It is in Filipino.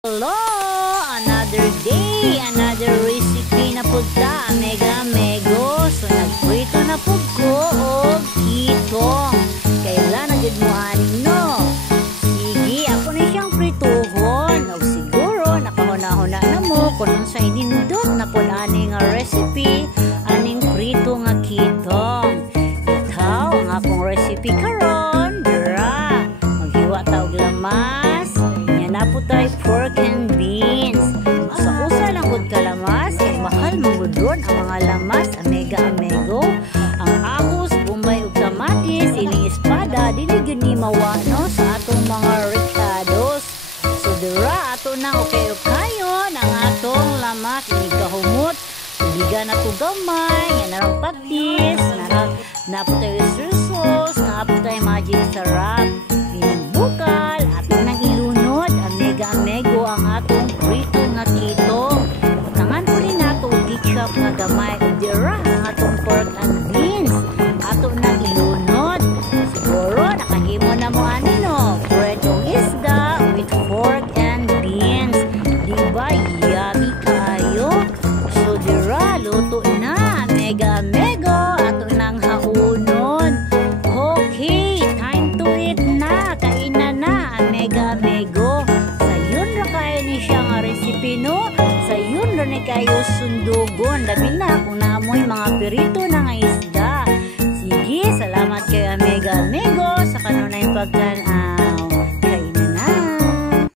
Hello! Another day, another recipe na po ta, mega mego. So nagprito na po ko og kitong. Kailan na gid mo aning no? Sige, ako na siyang prituhon. Og siguro nakahuna-huna na mo kung sa inindot na po aning recipe, aning prito nga kitong. Ikaw ang akong recipe karon, dira. Maghiwa ta og lamas. Na po tayo pork and beans. Usa-usa lang gud kalamas, kay mahal magudron ang mga lamas, amego. Ang ahos, bumbay ug kamatis, ining espada dili gyud ni mawano sa atong mga recados. So dira ato na okay-okayon ang atong lamas, ining kahumot, biga na to gamay, yan narang patis, na po tayo oyster sauce, na po tayo magic sarap, ining bukal, ato nang ilunod, amego ang atong prito nga kitong. Tangan po rin nato ketchup nga gamay ug dira ang atong pork and beans. Ato nang ilunod. Siguro nakahimo na mo ani no, bread ug isda with pork and beans. Di ba yummy kayo? So dira luto na, mega ato nang haunon. Okay, time to eat na. Kainan na, mega. Recipe no, sa yun rin kayo sundugon, labi na kung naamoy mga pirito na nga isda. Sige, salamat kayo amego sa kanunay pagkan